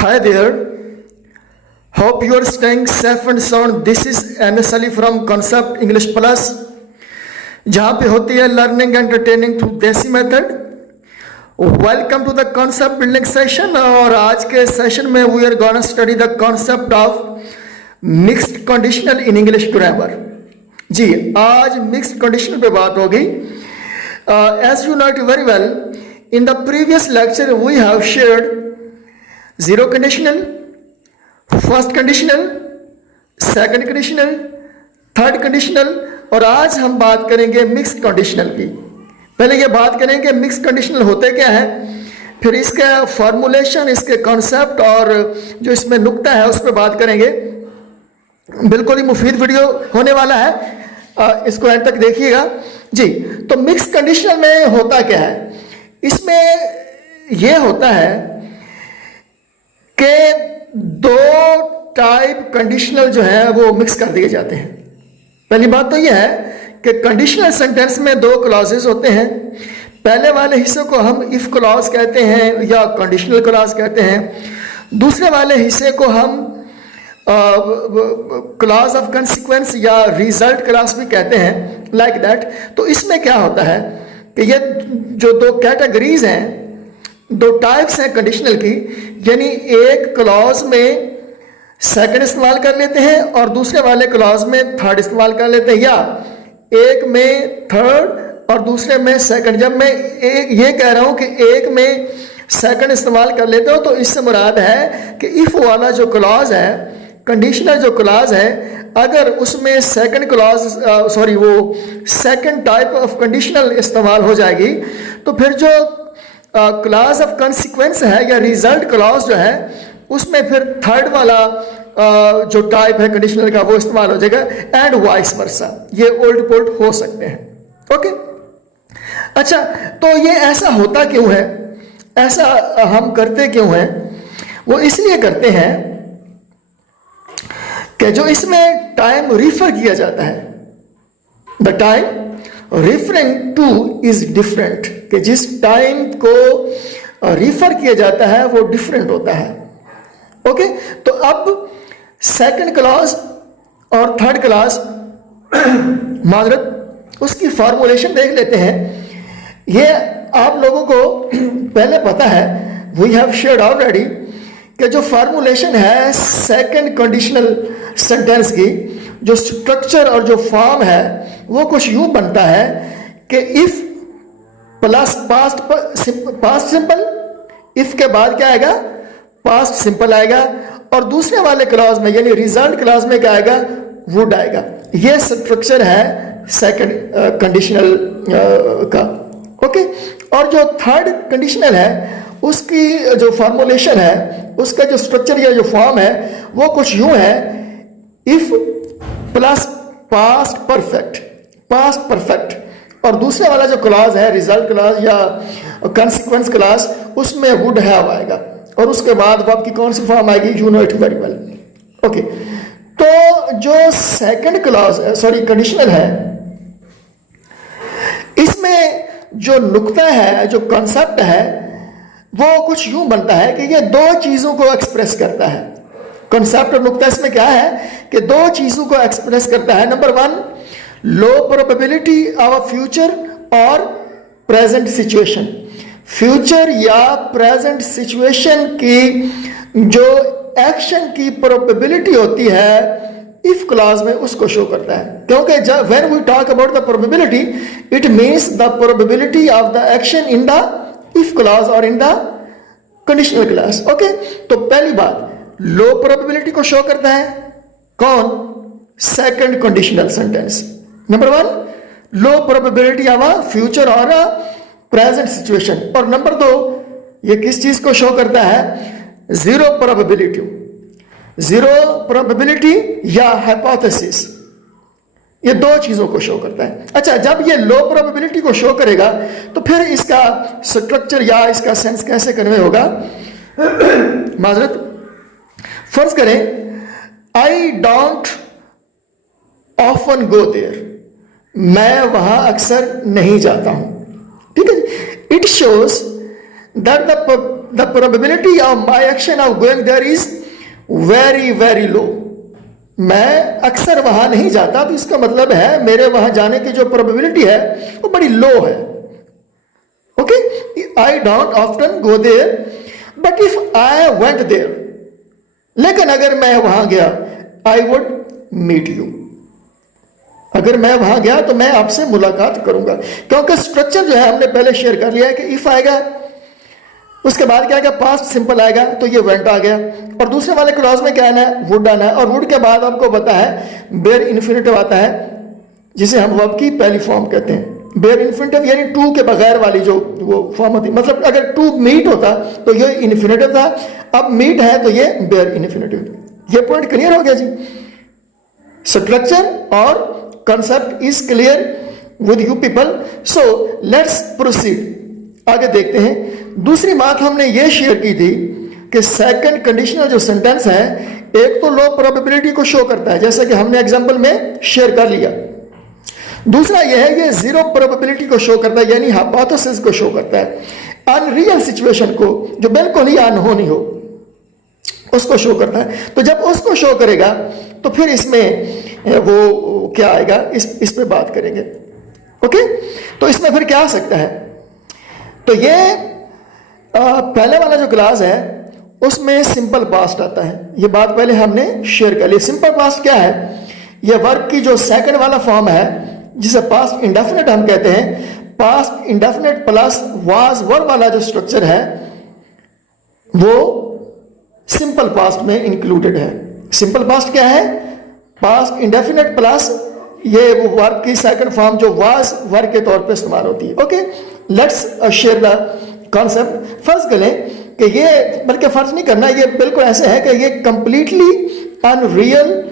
Hi there. Hope you are staying safe and sound. This is MS Ali from Concept English Plus, जहाँ पे होती है learning entertaining through desi method. Welcome to the concept building session. और आज के session में we are gonna study the concept of mixed conditional in English grammar. जी, आज मिक्स्ड कंडीशनल पे बात होगी. As you note very well, in the previous lecture we have shared zero conditional, first conditional, second conditional, third conditional, और आज हम बात करेंगे मिक्स कंडीशनल की. पहले ये बात करेंगे मिक्स कंडीशनल होते क्या है, फिर इसका फॉर्मुलेशन, इसके कॉन्सेप्ट और जो इसमें नुक्ता है उस पर बात करेंगे. बिल्कुल ही मुफीद वीडियो होने वाला है, इसको एंड तक देखिएगा. जी, तो मिक्स कंडीशनल में होता क्या है, इसमें यह होता है कि दो टाइप कंडीशनल जो है वो मिक्स कर दिए जाते हैं. पहली बात तो यह है कि कंडीशनल सेंटेंस में दो क्लॉजेस होते हैं. पहले वाले हिस्से को हम इफ क्लॉज कहते हैं या कंडीशनल क्लॉज कहते हैं. दूसरे वाले हिस्से को हम क्लॉज ऑफ कंसिक्वेंस या रिजल्ट क्लॉज भी कहते हैं, लाइक दैट. तो इसमें क्या होता है कि ये जो दो कैटेगरीज हैं, दो टाइप्स हैं कंडीशनल की, यानी एक क्लॉज में सेकंड इस्तेमाल कर लेते हैं और दूसरे वाले क्लॉज में थर्ड इस्तेमाल कर लेते हैं, या एक में थर्ड और दूसरे में सेकंड. जब मैं एक ये कह रहा हूं कि एक में सेकंड इस्तेमाल कर लेते हो, तो इससे मुराद है कि इफ वाला जो क्लॉज है, कंडीशनल जो क्लॉज है, अगर उसमें सेकंड क्लॉज वो सेकंड टाइप ऑफ कंडीशनल इस्तेमाल हो जाएगी, तो फिर जो क्लॉज ऑफ कंसिक्वेंस है या रिजल्ट क्लॉज जो है, उसमें फिर थर्ड वाला जो टाइप है कंडीशनल का वो इस्तेमाल हो जाएगा, एंड वाइस वर्सा. ये उल्ट पुल्ट हो सकते हैं. ओके, अच्छा, तो ये ऐसा होता क्यों है, ऐसा हम करते क्यों हैं? वो इसलिए करते हैं कि जो इसमें टाइम रिफर किया जाता है, the time referring two is different, कि जिस टाइम को रिफर किया जाता है वो डिफरेंट होता है. ओके, तो अब सेकंड क्लॉज और थर्ड क्लॉज माजरत उसकी फॉर्मुलेशन देख लेते हैं. ये आप लोगों को पहले पता है, वी हैव शेयर्ड ऑलरेडी, कि जो फॉर्मुलेशन है सेकंड कंडीशनल सेंटेंस की, जो स्ट्रक्चर और जो फॉर्म है वो कुछ यूं बनता है कि if plus past simple, if के बाद क्या आएगा, पास्ट सिंपल आएगा, और दूसरे वाले क्लॉज में यानी रिजल्ट क्लॉज में क्या आएगा, वुड आएगा. ये स्ट्रक्चर है सेकंड कंडीशनल का. ओके, और जो थर्ड कंडीशनल है उसकी जो फॉर्मुलेशन है, उसका जो स्ट्रक्चर या जो फॉर्म है वो कुछ यूं है, इफ प्लस पास्ट परफेक्ट, और दूसरे वाला जो क्लॉज है रिजल्ट क्लॉज या कंसिक्वेंस क्लॉज, उसमें वुड हैव आएगा, और उसके बाद वो आपकी कौन सी फॉर्म आएगी, you know it very well. Okay, तो जो सेकंड क्लॉज कंडीशनल है, इसमें जो नुक्ता है, जो कॉन्सेप्ट है, वो कुछ यूं बनता है कि ये दो चीजों को एक्सप्रेस करता है. कॉन्सेप्ट और नुक्ता इसमें क्या है कि दो चीजों को एक्सप्रेस करता है. Number one, low probability of future और प्रेजेंट सिचुएशन. फ्यूचर या प्रेजेंट सिचुएशन की जो एक्शन की प्रोबेबिलिटी होती है इफ क्लॉज में, उसको शो करता है. क्योंकि when we talk about the probability, it means the probability of the action in the if clause और in the conditional clause. Okay, तो पहली बात, लो प्रोबेबिलिटी को शो करता है कौन, second conditional sentence. Number one, low probability of future और present situation. और नंबर दो, ये किस चीज को शो करता है, जीरो प्रोबेबिलिटी या हाइपोथेसिस. ये दो चीजों को शो करता है. अच्छा, जब ये लो प्रोबेबिलिटी को शो करेगा तो फिर इसका स्ट्रक्चर या इसका सेंस कैसे कन्वे होगा. माजरत, फर्ज करें, I don't often go there, मैं वहां अक्सर नहीं जाता हूं. ठीक है, it shows that the the probability of my action of going there is very very low. मैं अक्सर वहां नहीं जाता, तो इसका मतलब है मेरे वहां जाने की जो प्रोबेबिलिटी है वो बड़ी लो है। Okay, I don't often go there but if I went there, लेकिन अगर मैं वहां गया, आई वुड मीट यू, अगर मैं वहां गया तो मैं आपसे मुलाकात करूंगा। क्योंकि स्ट्रक्चर जो है हमने पहले शेयर कर लिया है कि इफ आएगा, उसके बाद क्या आएगा, पास्ट सिंपल आएगा, तो ये वेंट आ गया, और दूसरे वाले क्लॉज में क्या आना है, वुड आना है, और वुड के बाद आपको पता है बेयर इन्फिनिटिव आता है, जिसे हम वर्ब की पहली फॉर्म कहते हैं। बेयर इन्फिनिटिव यानी टू के बगैर वाली जो वो फॉर्म होती है, मतलब अगर टू मीट होता तो ये इन्फिनिटिव था, अब मीट है तो ये बेयर इन्फिनिटिव। ये पॉइंट क्लियर हो गया जी। स्ट्रक्चर और concept is clear with you people. So let's proceed, आगे देखते हैं। दूसरी बात हमने ये शेयर की थी कि सेकंड कंडीशनल जो सेंटेंस है, एक तो लो प्रोबेबिलिटी को शो करता है, जैसा कि हमने एग्जांपल में शेयर कर लिया। दूसरा यह है, ये जीरो प्रोबेबिलिटी को शो करता है, यानी हाइपोथेसिस को शो करता है, अनरियल सिचुएशन को, जो बिल्कुल ही अनहोनी हो, उसको शो करता है। तो जब उसको शो करेगा तो फिर इसमें वो क्या आएगा, इस पे बात करेंगे। ओके, तो इसमें फिर क्या आ सकता है, तो ये पहले वाला जो क्लास है उसमें सिंपल पास्ट आता है, ये बात पहले हमने शेयर कर ली। सिंपल पास्ट क्या है, ये वर्ब की जो सेकंड वाला फॉर्म है, जिसे पास्ट इंडेफिनिट हम कहते हैं, past indefinite plus was verb वाला जो स्ट्रक्चर है वो सिंपल पास्ट में इंक्लूडेड है। सिंपल पास्ट क्या है, पास्ट इंडेफिनिट प्लस ये वो वर्ब की सेकंड फॉर्म जो वाज वर्ब के तौर पे इस्तेमाल होती है। Okay, let's share the concept. फर्ज करें कि ये, बल्कि फर्ज नहीं करना, ये बिल्कुल ऐसे है कि ये कंप्लीटली अनरियल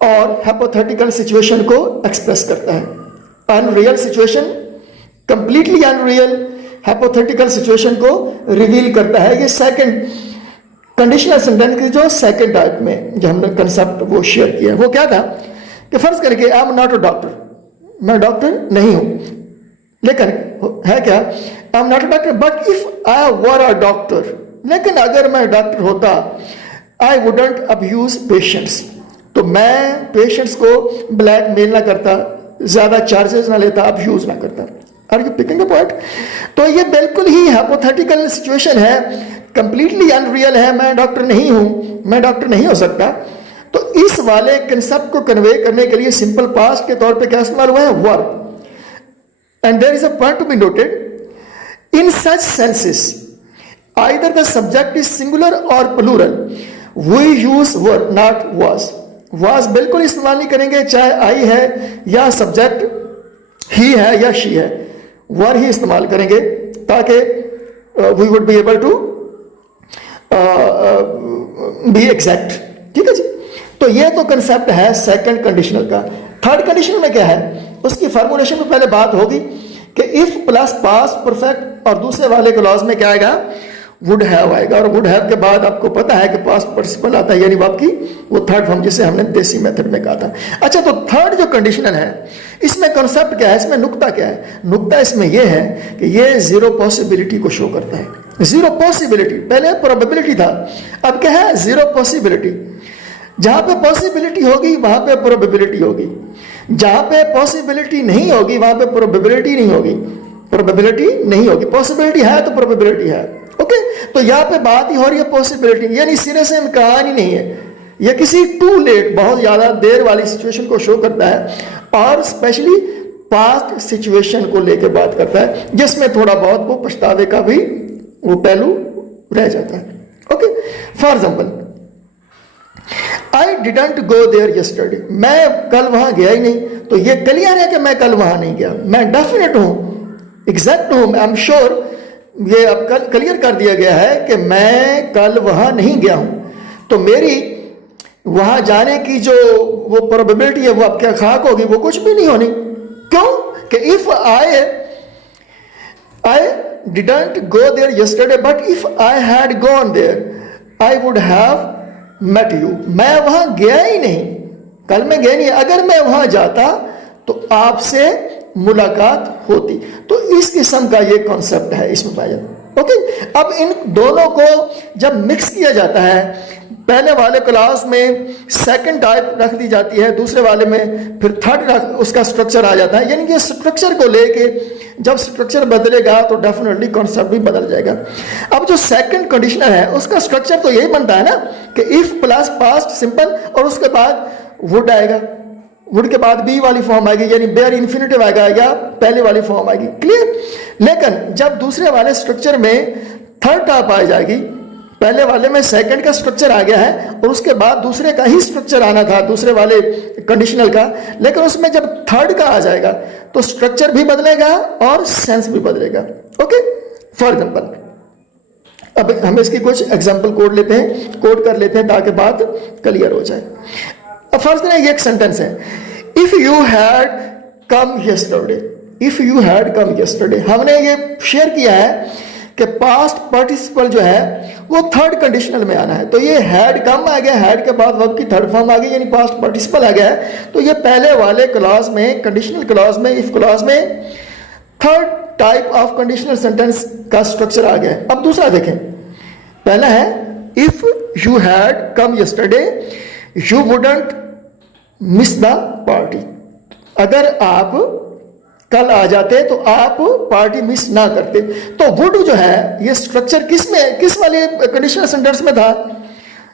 और हाइपोथेटिकल सिचुएशन को एक्सप्रेस करता है। Unreal situation, completely unreal hypothetical situation को रिवील करता है। ये सेकंड कंडीशनल सेंटेंस की जो सेकंड टाइप में जो हमने कंसेप्ट वो शेयर किया, वो क्या था कि फर्ज करके I am not a doctor, मैं डॉक्टर नहीं हूं, लेकिन है क्या, I am not a doctor but if I were a doctor, लेकिन अगर मैं डॉक्टर होता, आई वुडंट अब्यूज पेशेंट्स, तो मैं पेशेंट्स को ब्लैकमेल ना करता, ज्यादा चार्जेस ना लेता, अब्यूज ना करता। Are you picking the point? तो ये बिल्कुल ही हाइपोथेटिकल सिचुएशन है, कंप्लीटली अनरियल है, मैं डॉक्टर नहीं हूं, मैं डॉक्टर नहीं हो सकता। तो इस वाले कंसेप्ट को कन्वे करने के लिए सिंपल पास्ट के तौर पे क्या इस्तेमाल हुआ है, verb. And there is a point to be noted, in such senses either the subject is singular और plural, we use verb not was. Was बिल्कुल इस्तेमाल नहीं करेंगे, चाहे आई है या सब्जेक्ट ही है या शी है, वर ही इस्तेमाल करेंगे, ताकि we would be able to be exact. ठीक है जी। तो ये तो कंसेप्ट है सेकंड कंडीशनल का। थर्ड कंडीशनल में क्या है, उसकी फॉर्मुलेशन में पहले बात होगी कि इफ प्लस पास्ट परफेक्ट, और दूसरे वाले क्लॉज में क्या आएगा, वुड हैव आएगा, और वुड हैव के बाद आपको पता है कि पास्ट पार्टिसिपल आता है, यानी आपकी वो थर्ड फॉर्म जिसे हमने देसी मेथड में कहा था। अच्छा, तो थर्ड जो कंडीशनल है, इसमें कॉन्सेप्ट क्या है, इसमें नुक्ता क्या है? नुक्ता इसमें यह है कि ये जीरो पॉसिबिलिटी को शो करता है। जीरो पॉसिबिलिटी, पहले प्रोबेबिलिटी था, अब क्या है, जीरो पॉसिबिलिटी। जहां पे पॉसिबिलिटी होगी वहां पे प्रोबेबिलिटी होगी, जहां पे पॉसिबिलिटी नहीं होगी वहां पे प्रोबेबिलिटी नहीं होगी, प्रोबेबिलिटी नहीं होगी। पॉसिबिलिटी है तो प्रोबेबिलिटी है। ओके, तो यहां पे बात ही हो रही है पॉसिबिलिटी, यानी सिरे से इम्कान ही नहीं है। यह किसी टू लेट, बहुत ज्यादा देर वाली सिचुएशन को शो करता है, और स्पेशली पास्ट सिचुएशन को लेकर बात करता है, जिसमें थोड़ा बहुत वो पछतावे का भी वो पहलू रह जाता है। Okay, for example, I didn't go there yesterday, मैं कल वहां गया ही नहीं, तो ये क्लियर है कि मैं कल वहां नहीं गया, मैं डेफिनेट हूं, एग्जैक्ट हूं, आई एम श्योर, ये अब कल क्लियर कर दिया गया है कि मैं कल वहां नहीं गया हूं। तो मेरी वहां जाने की जो वो प्रोबेबिलिटी है वो अब क्या खाक होगी, वो कुछ भी नहीं होनी। क्यों कि if I didn't go there yesterday but if I had gone there I would have met you, मैं वहां गया ही नहीं, कल मैं गया नहीं, अगर मैं वहां जाता तो आपसे मुलाकात होती। तो इस किस्म का ये कॉन्सेप्ट है इसमें पाया जाता है। ओके, अब इन दोनों को जब मिक्स किया जाता है, पहले वाले क्लास में सेकंड टाइप रख दी जाती है, दूसरे वाले में फिर थर्ड उसका स्ट्रक्चर आ जाता है। यानी कि स्ट्रक्चर को लेके जब स्ट्रक्चर बदलेगा तो डेफिनेटली कॉन्सेप्ट भी बदल जाएगा। अब जो सेकंड कंडीशनर है उसका स्ट्रक्चर तो यही बनता है ना कि इफ प्लस पास्ट सिंपल और उसके बाद वुड आएगा, वुड के बाद बी वाली फॉर्म आएगी, यानी बेयर इन्फिनिटिव आएगा या पहले वाली फॉर्म आएगी। क्लियर? लेकिन जब दूसरे वाले स्ट्रक्चर में थर्ड टाइप आ जाएगी, पहले वाले में सेकंड का स्ट्रक्चर आ गया है और उसके बाद दूसरे का ही स्ट्रक्चर आना था, दूसरे वाले कंडीशनल का, लेकिन उसमें जब थर्ड का आ जाएगा तो स्ट्रक्चर भी बदलेगा और सेंस भी बदलेगा। ओके, फॉर एग्जांपल अब हम इसकी कुछ एग्जांपल कोड कर लेते हैं ताकि बात क्लियर हो जाए। अब फर्स्ट ये एक सेंटेंस है, if you had come yesterday, if you had come yesterday. हमने ये शेयर किया है कि पास्ट पार्टिसिपल जो है वो थर्ड कंडीशनल में आना है। तो ये हैड कम आ गया, हैड के बाद वर्ब की थर्ड फॉर्म आ गई यानी पास्ट पार्टिसिपल आ गया है। तो ये पहले वाले क्लॉज में, कंडीशनल क्लॉज में, इफ क्लॉज में third type of conditional sentence का स्ट्रक्चर आ गया है। अब दूसरा देखें, पहला है if you had come yesterday you wouldn't miss the party. अगर आप कल आ जाते तो आप पार्टी मिस ना करते। तो वुड जो है ये स्ट्रक्चर किस वाले कंडीशनल सेंटेंस में था?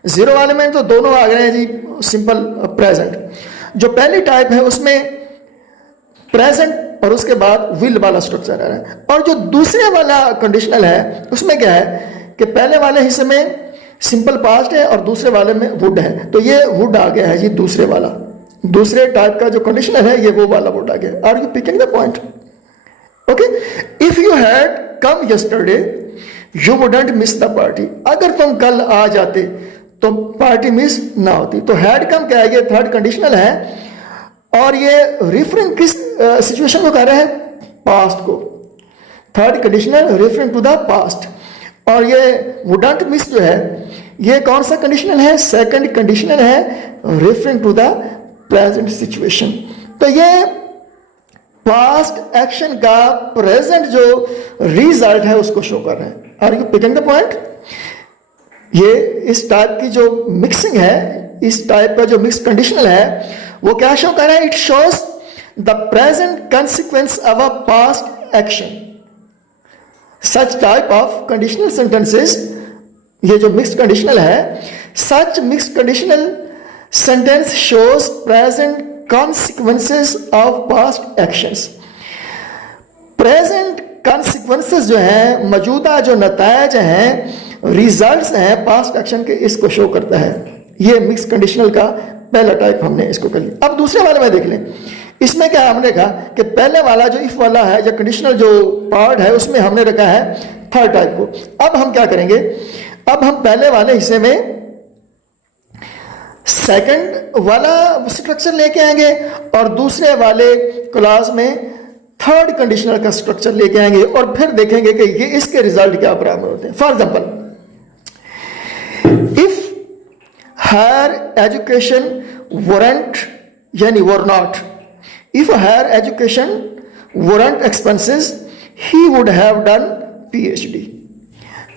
जीरो वाले में तो दोनों आ गए हैं जी, सिंपल प्रेजेंट। जो पहली टाइप है उसमें प्रेजेंट और उसके बाद विल वाला स्ट्रक्चर आ रहा है, और जो दूसरे वाला कंडीशनल है उसमें क्या है कि पहले वाले हिस्से में सिंपल पास्ट है और दूसरे वाले में वुड है। तो ये वुड आ गया है जी, दूसरे वाला, दूसरे टाइप का जो कंडीशनल है ये वो वाला वुड आ गया। Are you picking the point? Okay, if you had come yesterday you wouldn't miss the party. अगर तुम कल आ जाते तो पार्टी मिस ना होती। तो हैड कम क्या है? ये थर्ड कंडीशनल है और ये रिफरिंग किस सिचुएशन को कर रहा है? पास्ट को। Third conditional referring to the past. और ये वुडंट मिस जो है ये कौन सा कंडीशनल है? सेकंड कंडीशनल है referring to the present situation. तो ये पास्ट एक्शन का प्रेजेंट जो रिजल्ट है उसको शो कर रहा है। Are you picking the point? ये इस टाइप की जो मिक्सिंग है, इस टाइप का जो मिक्स कंडीशनल है वो क्या शो कर रहा है? It shows the present consequence of a past action. Such type of conditional sentences, ये जो मिक्स्ड कंडीशनल है, such mixed conditional sentence shows present consequences of past actions. Present consequences जो है, मौजूदा जो नतायज हैं, रिजल्ट्स हैं पास्ट एक्शन के, इसको शो करता है। ये मिक्स कंडीशनल का पहला टाइप हमने इसको कर लिया। अब दूसरे वाले में देख लें, इसमें क्या हमने कहा कि पहले वाला जो इफ वाला है या कंडीशनल जो पार्ट है उसमें हमने रखा है थर्ड टाइप को। अब हम क्या करेंगे? अब हम पहले वाले हिस्से में सेकंड वाला स्ट्रक्चर लेके आएंगे और दूसरे वाले क्लास में थर्ड कंडीशनल का स्ट्रक्चर लेके आएंगे और फिर देखेंगे कि ये इसके रिजल्ट क्या बराबर होते हैं। For example, if higher education weren't यानी were not, if higher education weren't expenses he would have done PhD।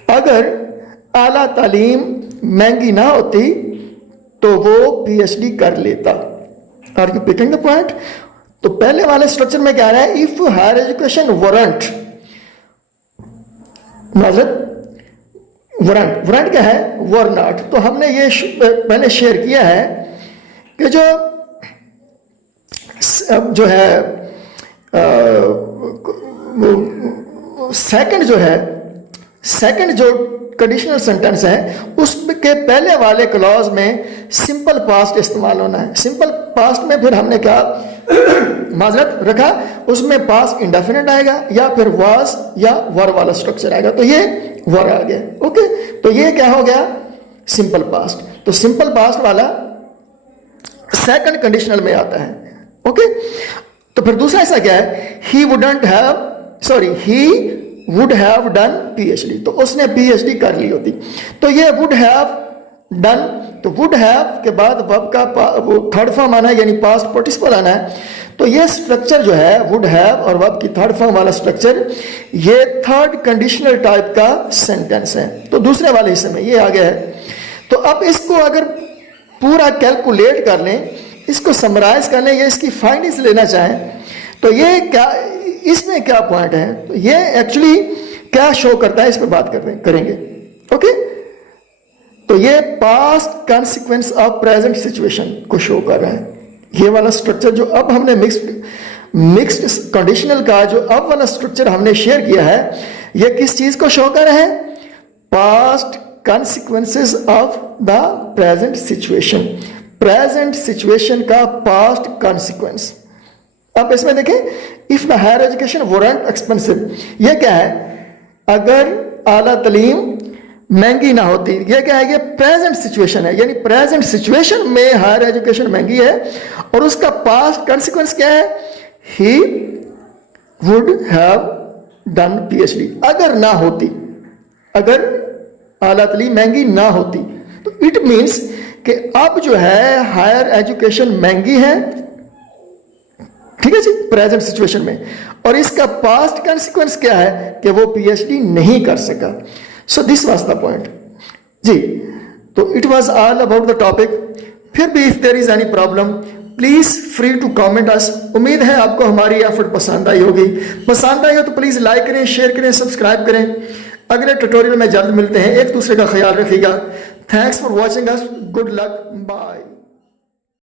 अगर आला तालीम महंगी ना होती तो वो PhD कर लेता। Are you picking the point? तो पहले वाले स्ट्रक्चर में क्या आ रहा है? If higher education warrant, warrant क्या है? Whether not. तो हमने ये पहले शेयर किया है कि जो है सेकंड जो कंडीशनल सेंटेंस है उसके पहले वाले क्लॉज में सिंपल पास्ट इस्तेमाल होना है। सिंपल पास्ट में फिर हमने क्या माजरत रखा, उसमें पास्ट इंडेफिनिट आएगा या फिर वाज या वर वाला स्ट्रक्चर आएगा। तो ये वर आ गया। ओके, तो ये क्या हो गया? Simple past. तो सिंपल पास्ट वाला सेकंड कंडीशनल में आता है। ओके, तो फिर दूसरा ऐसा क्या है? He would have done PhD। तो उसने PhD कर ली होती। तो ये वुड हैव डन, तो वुड हैव के बाद वर्ब का वो थर्ड फॉर्म आना है यानी पास्ट पार्टिसिपल आना है। तो ये स्ट्रक्चर जो है वुड हैव और वर्ब की थर्ड फॉर्म वाला स्ट्रक्चर, ये थर्ड कंडीशनल टाइप का सेंटेंस है। तो दूसरे वाले हिस्से में ये आ गया है। तो अब इसको अगर पूरा कैलकुलेट कर लें, इसको समराइज कर लें, ये इसकी फाइंडिंग्स लेना चाहें, तो ये क्या, इसमें क्या पॉइंट है, तो ये एक्चुअली क्या शो करता है, इस पर बात करेंगे। ओके, तो ये past consequence of present situation को शो कर रहा है। ये वाला स्ट्रक्चर जो अब हमने मिक्स्ड कंडीशनल का जो अब वाला स्ट्रक्चर हमने शेयर किया है, ये किस चीज को शो कर रहा है? Past consequences of the present situation, present situation का पास्ट कॉन्सिक्वेंस। अब इसमें देखें, if the higher education weren't expensive, ये क्या है? अगर आला तालीम महंगी ना होती, ये क्या है? ये प्रेजेंट सिचुएशन है, यानी प्रेजेंट सिचुएशन में हायर एजुकेशन महंगी है और उसका पास्ट कॉन्सिक्वेंस क्या है? He would have done PhD. अगर ना होती, अगर आला तालीम महंगी ना होती, तो इट मीन्स कि अब जो है हायर एजुकेशन महंगी है, ठीक है जी, प्रेजेंट सिचुएशन में, और इसका पास्ट कॉन्सिक्वेंस क्या है? कि वो पीएचडी नहीं कर सका। So this was the point जी। तो it was all about the topic. फिर भी if there is any problem please free to comment us. उम्मीद है आपको हमारी एफर्ट पसंद आई होगी। पसंद आई हो तो प्लीज लाइक करें, शेयर करें, सब्सक्राइब करें। अगले ट्यूटोरियल में जल्द मिलते हैं। एक दूसरे का ख्याल रखिएगा। Thanks for watching us. Good luck. Bye.